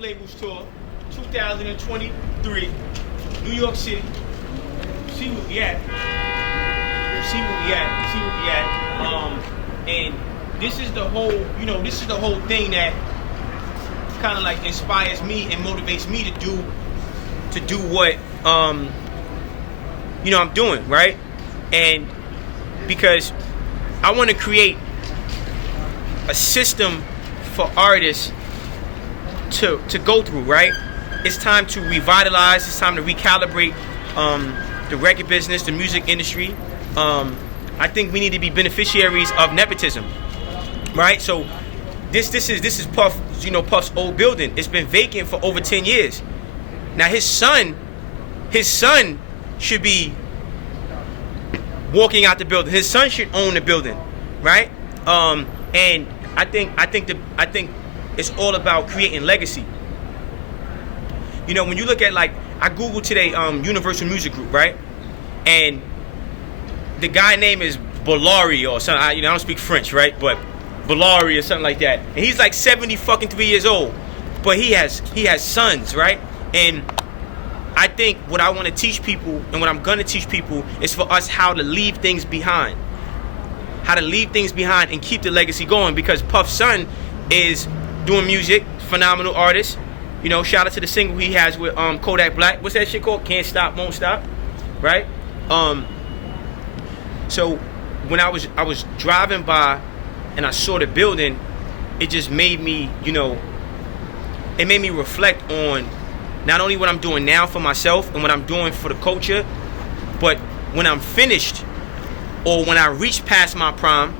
Labels Tour, 2023, New York City. See where we at. And this is the whole, this is the whole thing that kind of like inspires me and motivates me to do what, I'm doing, right? And because I want to create a system for artists to go through, right? It's time to revitalize, it's time to recalibrate the record business, the music industry. I think we need to be beneficiaries of nepotism, right? So this is Puff's old building. It's been vacant for over 10 years. Now his son should be walking out the building. His son should own the building, right? And I think it's all about creating legacy. When you look at, like, I Googled today Universal Music Group, right? And the guy name is Bollari or something. I don't speak French, right? But Bollari or something like that. And he's like 73 years old, but he has sons, right? And I think what I want to teach people and what I'm going to teach people is for us how to leave things behind. How to leave things behind and keep the legacy going, because Puff's son is doing music, phenomenal artist. Shout out to the single he has with Kodak Black. What's that shit called? Can't Stop, Won't Stop, right? So when I was driving by and I saw the building, it just made me, it made me reflect on not only what I'm doing now for myself and what I'm doing for the culture, but when I'm finished or when I reach past my prime,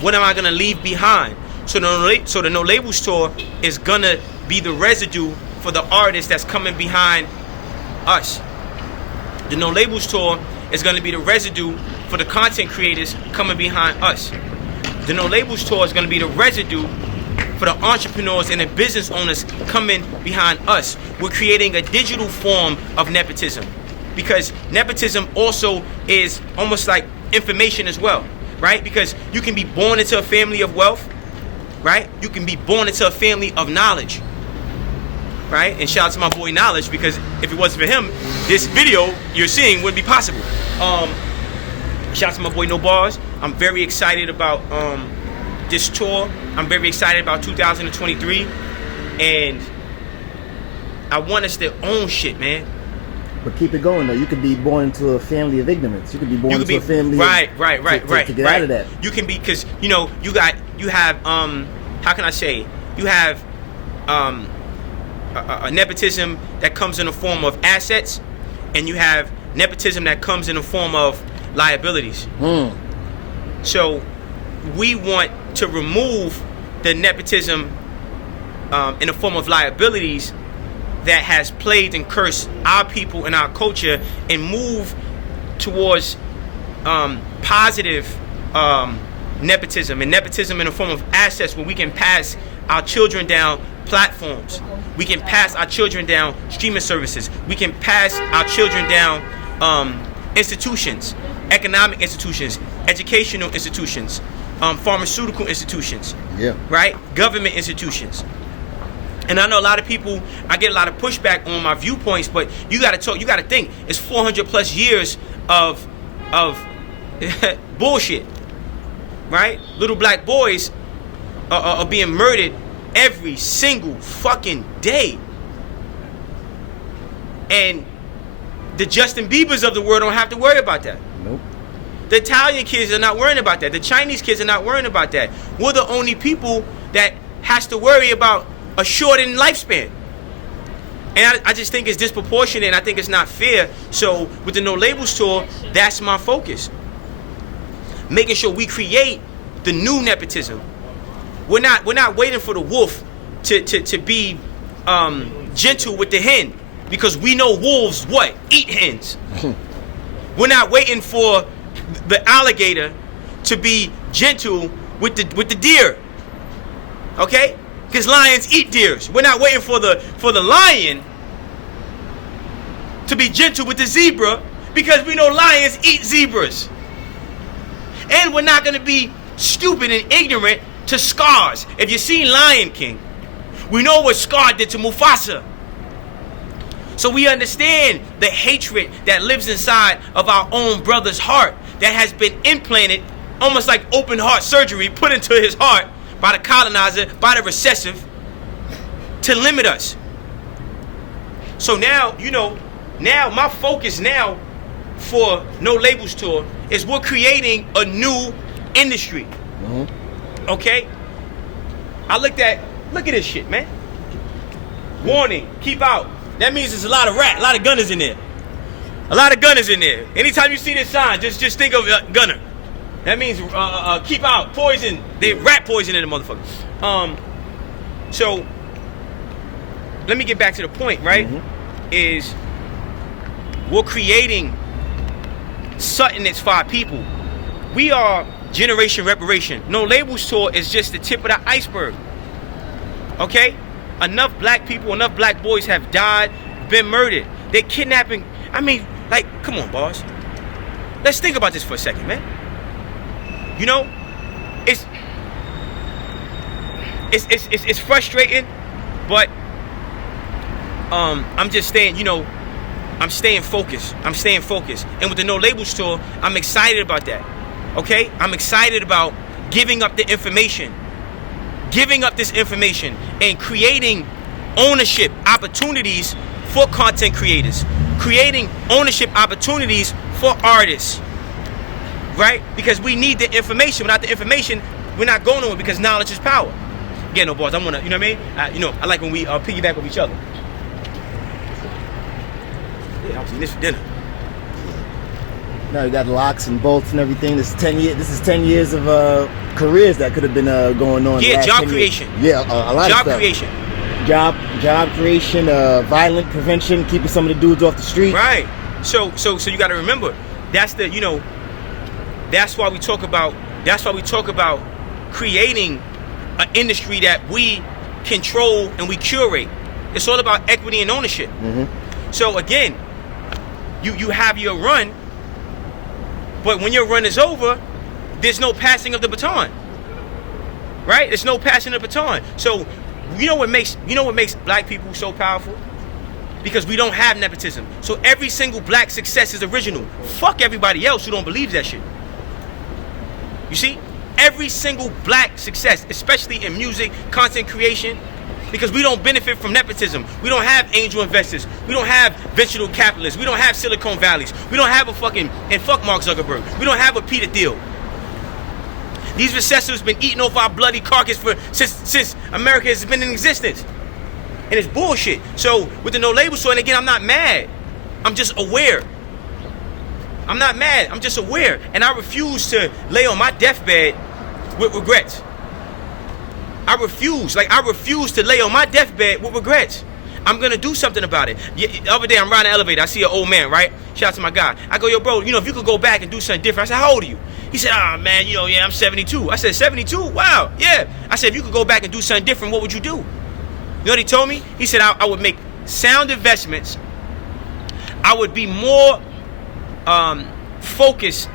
what am I gonna leave behind? So the No Labels Tour is gonna be the residue for the artists that's coming behind us. The No Labels Tour is gonna be the residue for the content creators coming behind us. The No Labels Tour is gonna be the residue for the entrepreneurs and the business owners coming behind us. We're creating a digital form of nepotism, because nepotism also is almost like information as well, right? Because you can be born into a family of wealth, right? You can be born into a family of knowledge, right? And shout out to my boy Knowledge, because if it wasn't for him, this video you're seeing wouldn't be possible. Shout out to my boy No Bars. I'm very excited about this tour. I'm very excited about 2023, and I want us to own shit, man. But keep it going though. You could be born into a family of ignorance. You could be born into a family right to get out of that. You can be, because you have how can I say, you have a nepotism that comes in the form of assets, and you have nepotism that comes in the form of liabilities. So we want to remove the nepotism in the form of liabilities that has plagued and cursed our people and our culture, and move towards positive nepotism, and nepotism in the form of assets, where we can pass our children down platforms. We can pass our children down streaming services. We can pass our children down institutions, economic institutions, educational institutions, pharmaceutical institutions, right? Government institutions. And I know a lot of people, I get a lot of pushback on my viewpoints, but you gotta think, it's 400 plus years of bullshit, right? Little black boys are being murdered every single fucking day. And the Justin Biebers of the world don't have to worry about that. Nope. The Italian kids are not worrying about that. The Chinese kids are not worrying about that. We're the only people that has to worry about a shortened lifespan. And I just think it's disproportionate, and I think it's not fair. So with the No Labels Tour, that's my focus. Making sure we create the new nepotism. We're not waiting for the wolf to be gentle with the hen, because we know wolves eat hens. We're not waiting for the alligator to be gentle with the deer, okay? Because lions eat deers. We're not waiting for the lion to be gentle with the zebra, because we know lions eat zebras. And we're not going to be stupid and ignorant to scars. If you've seen Lion King, We know what Scar did to Mufasa. So we understand the hatred that lives inside of our own brother's heart that has been implanted, almost like open heart surgery, put into his heart by the colonizer, by the recessive, to limit us. So now, now my focus now for No Labels Tour is we're creating a new industry. Okay? Look at this shit, man. Warning, keep out. That means there's a lot of gunners in there. A lot of gunners in there. Anytime you see this sign, just think of gunner. That means keep out, poison. They rat poison in the motherfucker. So let me get back to the point, right? Is we're creating something that's for our people. We are generation reparation. No Labels Tour is just the tip of the iceberg. Okay? Enough black people, enough black boys have died, been murdered. They're kidnapping. I mean, like, come on, boss. Let's think about this for a second, man. It's frustrating, but I'm just staying, I'm staying focused. And with the No Labels Tour, I'm excited about that. Okay? I'm excited about giving up the information. Giving up this information and creating ownership opportunities for content creators. Creating ownership opportunities for artists. Right? Because we need the information. Without the information, we're not going nowhere because knowledge is power. Again, no boss, I want to, you know what I mean? I like when we piggyback with each other. Yeah, I was eating this for dinner. Now you got locks and bolts and everything. This is 10 years of careers that could have been going on. Yeah, job creation. Yeah, a lot of stuff. Job creation. Job creation, violent prevention, keeping some of the dudes off the street. Right. So you got to remember, that's the, that's why we talk about creating an industry that we control and we curate. It's all about equity and ownership. So again, you have your run. But when your run is over, there's no passing of the baton. Right? There's no passing of the baton. So you know what makes black people so powerful? Because we don't have nepotism. So every single black success is original. Fuck everybody else who don't believe that shit. You see? Every single black success, especially in music, content creation, because we don't benefit from nepotism. We don't have angel investors. We don't have venture capitalists. We don't have Silicon Valleys. We don't have fuck Mark Zuckerberg. We don't have a Peter Thiel. These recessors been eating off our bloody carcass since America has been in existence. And it's bullshit. So with the No Labels Tour, and again, I'm not mad. I'm just aware. I'm not mad. I'm just aware. And I refuse to lay on my deathbed with regrets. I refuse to lay on my deathbed with regrets. I'm going to do something about it. The other day, I'm riding the elevator. I see an old man, right? Shout out to my guy. I go, yo, bro, if you could go back and do something different. I said, how old are you? He said, man, yeah, I'm 72. I said, 72? Wow, yeah. I said, if you could go back and do something different, what would you do? You know what he told me? He said, I would make sound investments. I would be more focused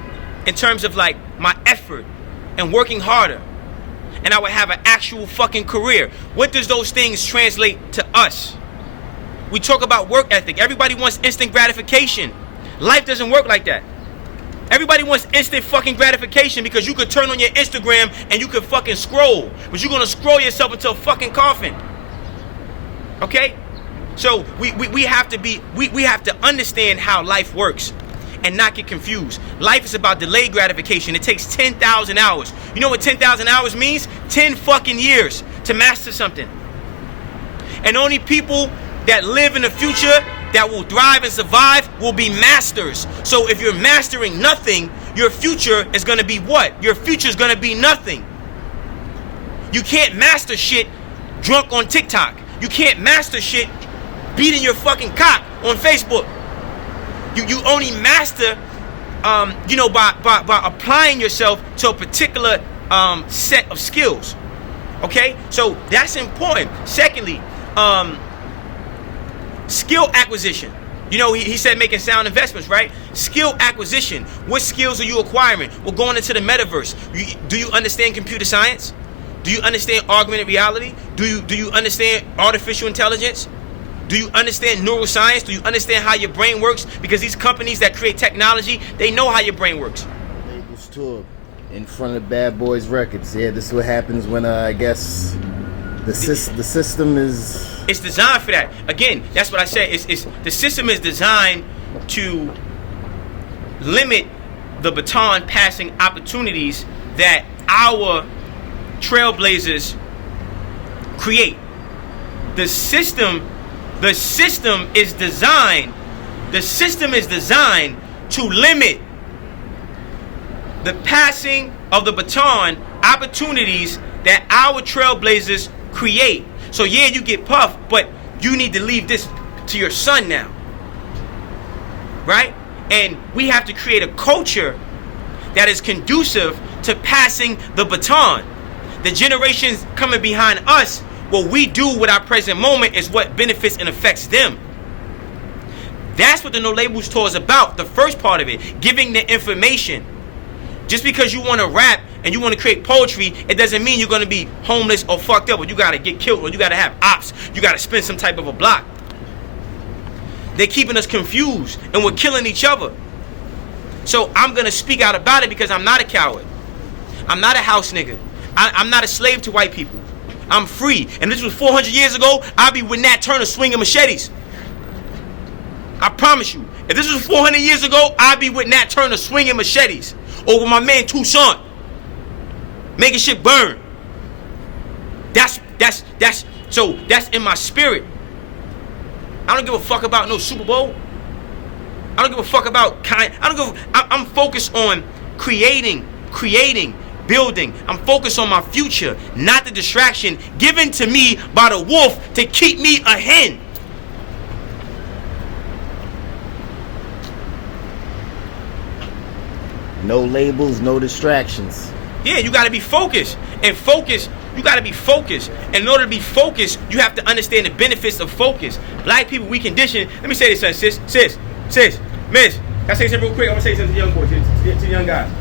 in terms of, like, my effort and working harder. And I would have an actual fucking career. What does those things translate to us? We talk about work ethic. Everybody wants instant gratification. Life doesn't work like that. Everybody wants instant fucking gratification because you could turn on your Instagram and you could fucking scroll. But you're gonna scroll yourself into a fucking coffin. Okay? So we have to understand how life works and not get confused. Life is about delayed gratification. It takes 10,000 hours. You know what 10,000 hours means? 10 fucking years to master something. And only people that live in the future that will thrive and survive will be masters. So if you're mastering nothing, your future is going to be what? Your future is going to be nothing. You can't master shit drunk on TikTok. You can't master shit beating your fucking cock on Facebook. You only master, by applying yourself to a particular set of skills. Okay? So that's important. Secondly, skill acquisition. He said making sound investments, right? Skill acquisition. What skills are you acquiring? We're going into the metaverse. Do you understand computer science? Do you understand augmented reality? Do you understand artificial intelligence? Do you understand neuroscience? Do you understand how your brain works? Because these companies that create technology, they know how your brain works. Labels tour in front of Bad Boys Records. Yeah, this is what happens when I guess the system is. It's designed for that. Again, that's what I said. It's the system is designed to limit the baton passing opportunities that our trailblazers create. The system is designed to limit the passing of the baton opportunities that our trailblazers create. So yeah, you get puffed, but you need to leave this to your son now. Right? And we have to create a culture that is conducive to passing the baton. The generations coming behind us, what we do with our present moment is what benefits and affects them. That's what the No Labels Tour is about, the first part of it, giving the information. Just because you want to rap and you want to create poetry, it doesn't mean you're going to be homeless or fucked up, or you got to get killed, or you got to have ops, you got to spend some type of a block. They're keeping us confused, and we're killing each other. So I'm going to speak out about it because I'm not a coward. I'm not a house nigga. I'm not a slave to white people. I'm free. And this was 400 years ago, I'd be with Nat Turner swinging machetes. I promise you. If this was 400 years ago, I'd be with Nat Turner swinging machetes. Or with my man Tucson, making shit burn. That's in my spirit. I don't give a fuck about no Super Bowl. I don't give a fuck about I'm focused on creating, building. I'm focused on my future, not the distraction given to me by the wolf to keep me a hen. No labels, no distractions. Yeah, you gotta be focused. And focus, you gotta be focused. And in order to be focused, you have to understand the benefits of focus. Black people, we condition. Let me say this, son. Sis, miss. Can I say something real quick? I'm gonna say something to the young boys, to the young guys.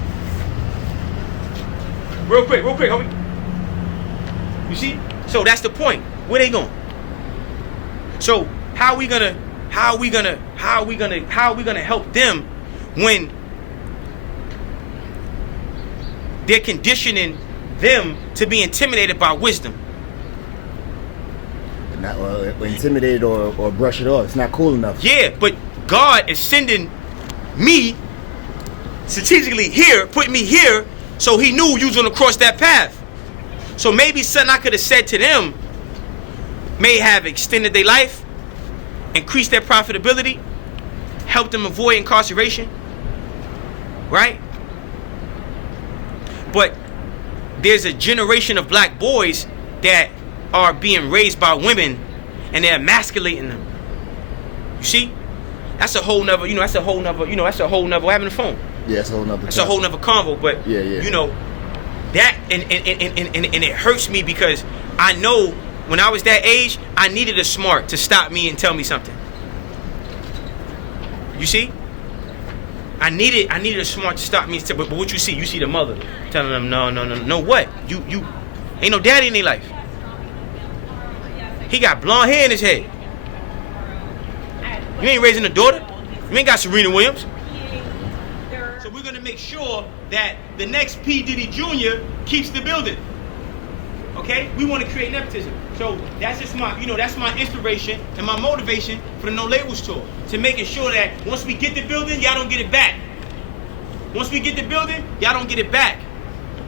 Real quick, homie. You see? So that's the point. Where they going? So how are we gonna help them when they're conditioning them to be intimidated by wisdom? Not intimidated or brush it off. It's not cool enough. Yeah, but God is sending me strategically here, putting me here, so he knew you was gonna cross that path. So maybe something I could have said to them may have extended their life, increased their profitability, helped them avoid incarceration, right? But there's a generation of black boys that are being raised by women and they're emasculating them. You see? That's a whole nother, that's a whole nother, we're having a phone. Yeah, that's a whole nother. That's a whole nother convo, but yeah. That and it hurts me because I know when I was that age, I needed a smart to stop me and tell me something. You see? I needed a smart to stop me. But what you see the mother telling them, no, what? You ain't no daddy in their life. He got blonde hair in his head. You ain't raising a daughter. You ain't got Serena Williams. So we're gonna make sure that the next P. Diddy Jr. keeps the building. Okay? We want to create nepotism. So that's just that's my inspiration and my motivation for the No Labels Tour. To making sure that once we get the building, y'all don't get it back. Once we get the building, y'all don't get it back.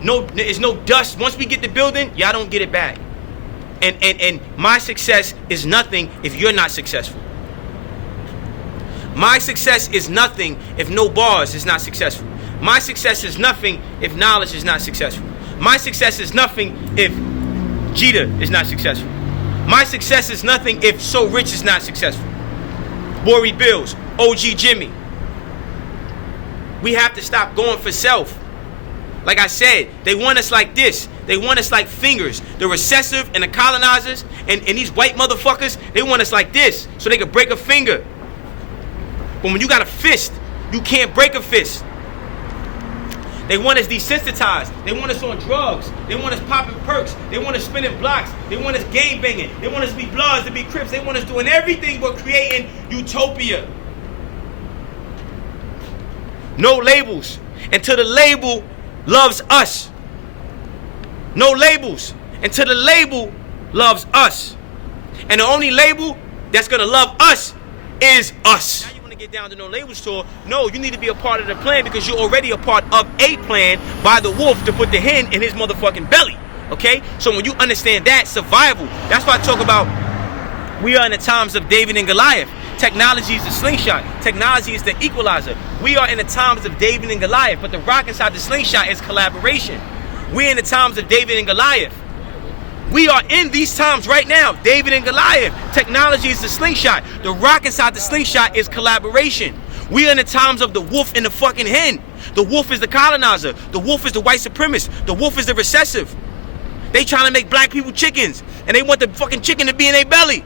There's no dust. Once we get the building, y'all don't get it back. And my success is nothing if you're not successful. My success is nothing if no bars is not successful. My success is nothing if knowledge is not successful. My success is nothing if Jeter is not successful. My success is nothing if So Rich is not successful. Bori Bills, OG Jimmy. We have to stop going for self. Like I said, they want us like this. They want us like fingers. The recessive and the colonizers and these white motherfuckers, they want us like this so they can break a finger. But when you got a fist, you can't break a fist. They want us desensitized. They want us on drugs. They want us popping perks. They want us spinning blocks. They want us gang banging. They want us to be Bloods, to be Crips. They want us doing everything but creating utopia. No labels until the label loves us. No labels until the label loves us. And the only label that's gonna love us is us. Now you wanna get down to no labels tour? No, you need to be a part of the plan because you're already a part of a plan by the wolf to put the hen in his motherfucking belly. Okay? So when you understand that, survival, that's why I talk about we are in the times of David and Goliath. Technology is the slingshot. Technology is the equalizer. We are in the times of David and Goliath, but the rock inside the slingshot is collaboration. We're in the times of David and Goliath. We are in these times right now, David and Goliath. Technology is the slingshot. The rock inside the slingshot is collaboration. We are in the times of the wolf and the fucking hen. The wolf is the colonizer. The wolf is the white supremacist. The wolf is the recessive. They trying to make black people chickens, and they want the fucking chicken to be in their belly.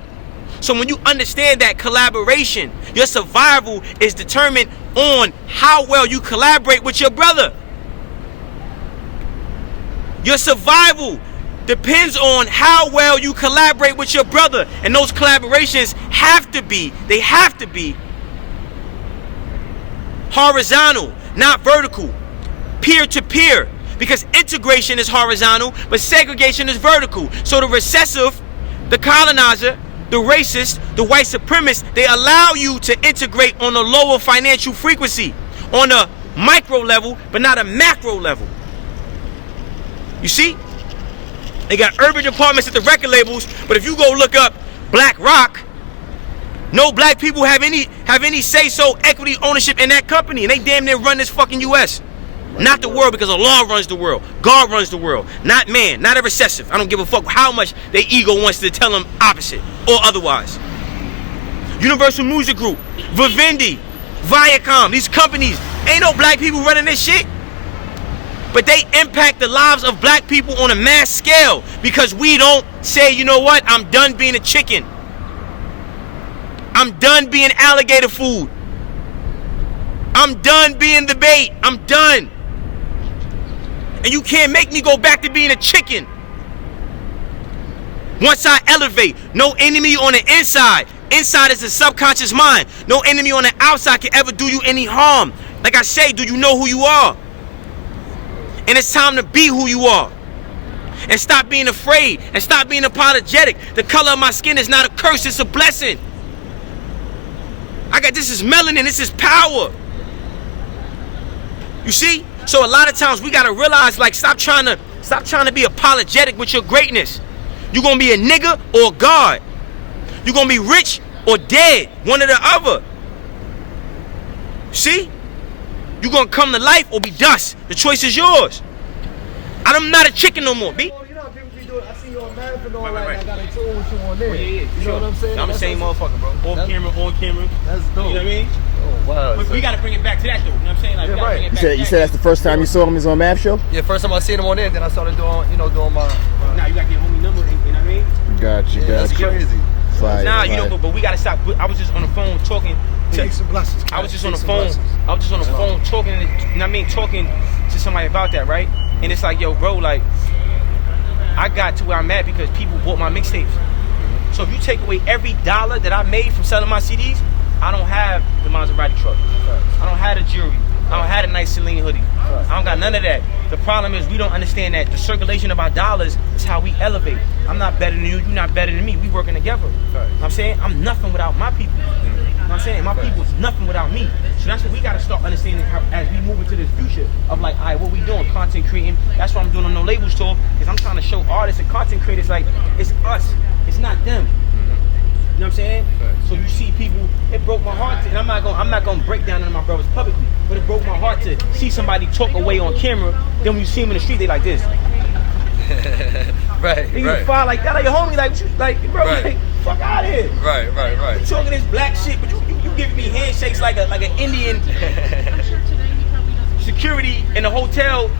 So when you understand that collaboration, your survival is determined on how well you collaborate with your brother. Your survival depends on how well you collaborate with your brother. And those collaborations have to be horizontal, not vertical, peer to peer. Because integration is horizontal, but segregation is vertical. So the recessive, the colonizer, the racist, the white supremacist, they allow you to integrate on a lower financial frequency, on a micro level, but not a macro level. You see? They got urban departments at the record labels, but if you go look up Black Rock, no black people have any say-so, equity, ownership in that company, and they damn near run this fucking U.S. Not the world, because Allah runs the world. God runs the world. Not man, not a recessive. I don't give a fuck how much their ego wants to tell them opposite or otherwise. Universal Music Group, Vivendi, Viacom, these companies, ain't no black people running this shit. But they impact the lives of black people on a mass scale because we don't say, you know what, I'm done being a chicken. I'm done being alligator food. I'm done being the bait. I'm done. And you can't make me go back to being a chicken. Once I elevate, no enemy on the inside. Inside is the subconscious mind. No enemy on the outside can ever do you any harm. Like I say, do you know who you are? And it's time to be who you are. And stop being afraid. And stop being apologetic. The color of my skin is not a curse, it's a blessing. This is melanin, this is power. You see? So a lot of times we gotta realize, like, stop trying to be apologetic with your greatness. You're gonna be a nigga or God. You're gonna be rich or dead, one or the other. See? You're gonna come to life or be dust. The choice is yours. I'm not a chicken no more, B. You know how people be doing, I see you on Madden and all that, and I got a tool with you on there. Yeah, you know what I'm saying? I'm the same motherfucker, bro. On camera. That's dope. You know what I mean? Oh, wow. But we gotta bring it back to that, though. You know what I'm saying? Like, Yeah, we gotta right. bring it back You said that's the first time you saw him? He's on Mav Show? Yeah, first time I seen him on there, then I started doing my Now you gotta get homie number, you know what I mean? Gotcha, That's gotcha. crazy. Fire, Nah, fire. you know, but we gotta stop. I was just on the phone talking to. I was just on the phone. I was just on the phone talking. You know what I mean? Talking to somebody about that, right? And it's like, yo, bro, like, I got to where I'm at because people bought my mixtapes. So if you take away every dollar that I made from selling my CDs, I don't have the Maserati truck. I don't have the jewelry. I don't have a nice Celine hoodie. I don't got none of that. The problem is we don't understand that the circulation of our dollars is how we elevate. I'm not better than you. You're not better than me. We working together. You know what I'm saying? I'm nothing without my people. You know what I'm saying? My people's nothing without me. So that's what we got to start understanding how, as we move into this future of like, all right, what we doing? Content creating. That's what I'm doing on No Labels Tour, because I'm trying to show artists and content creators like, it's us. It's not them. You know what I'm saying? So you see people, it broke my heart to, and I'm not gonna break down into my brothers publicly, but it broke my heart to see somebody talk away on camera, then when you see them in the street, they like this. Right, They right. Fire like that, like your homie, like bro, Right. like, fuck out of here. Right. You talking this black shit, but you giving me handshakes like an Indian security in a hotel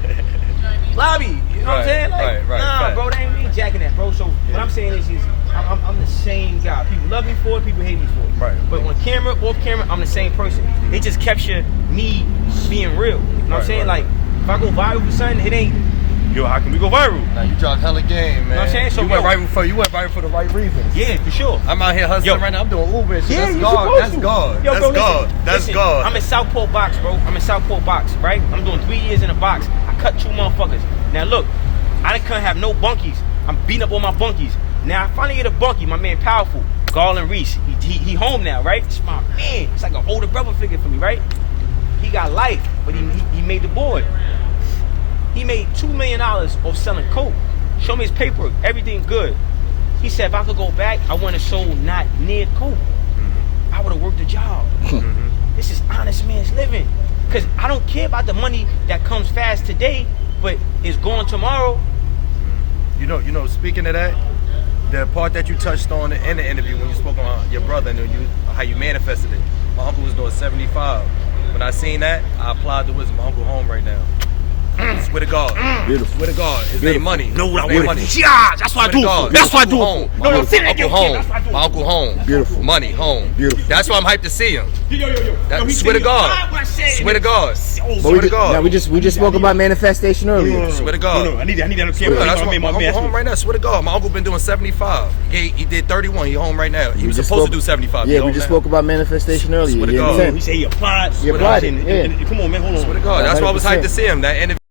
lobby. You know what I'm saying? Like, right. Nah, bro, they ain't jacking that, bro. So what I'm saying is I'm the same guy. People love me for it, people hate me for it. Right. But on camera, off camera, I'm the same person. They just capture me being real. You know what I'm saying? Right. Like, If I go viral for something, it ain't, yo, how can we go viral? Now you dropped hella game, man. You know what I'm saying? So you went right for the right reasons. Yeah, for sure. I'm out here hustling right now. I'm doing Uber and shit. Yeah, That's you God. supposed That's to. God. Yo, That's bro, God. listen, That's listen, God. I'm in Southport box, bro. I'm in Southport box, right? I'm doing 3 years in a box. I cut 2 motherfuckers. Now look, I couldn't have no bunkies. I'm beating up all my bunkies. Now I finally get a bunkie, my man Powerful, Garland Reese. He home now, right? It's my man. It's like an older brother figure for me, right? He got life, but he made the board. He made $2 million off selling coke. Show me his paperwork, everything good. He said if I could go back, I want to sold not near coke. I would have worked a job. This is honest man's living. Cause I don't care about the money that comes fast today, but it's gone tomorrow. You know, speaking of that, the part that you touched on in the interview when you spoke on your brother and how you manifested it. My uncle was doing 75. When I seen that, I applied the wisdom. My uncle home right now. Swear to God. Beautiful. Swear to God. His name money. No, what I His name want. money. Yeah, that's what I do. That's what I do. Home. No, no, say that Uncle again. home. That's what I do. My uncle home. Beautiful. Money home. Beautiful. That's why I'm hyped to see him. Yo. Swear to God. Swear to God. Swear to God. Now we just spoke about manifestation earlier. Swear to God. No, I need that on camera. That's why my uncle home right now. Swear to God. My uncle been doing 75. He did 31. He home right now. He was supposed to do 75. Yeah, we just spoke about manifestation earlier. Swear to God. He said he applied. He applied it, yeah. Come on, man. Hold on. Swear to God. That's why I was hyped to see him. That interview.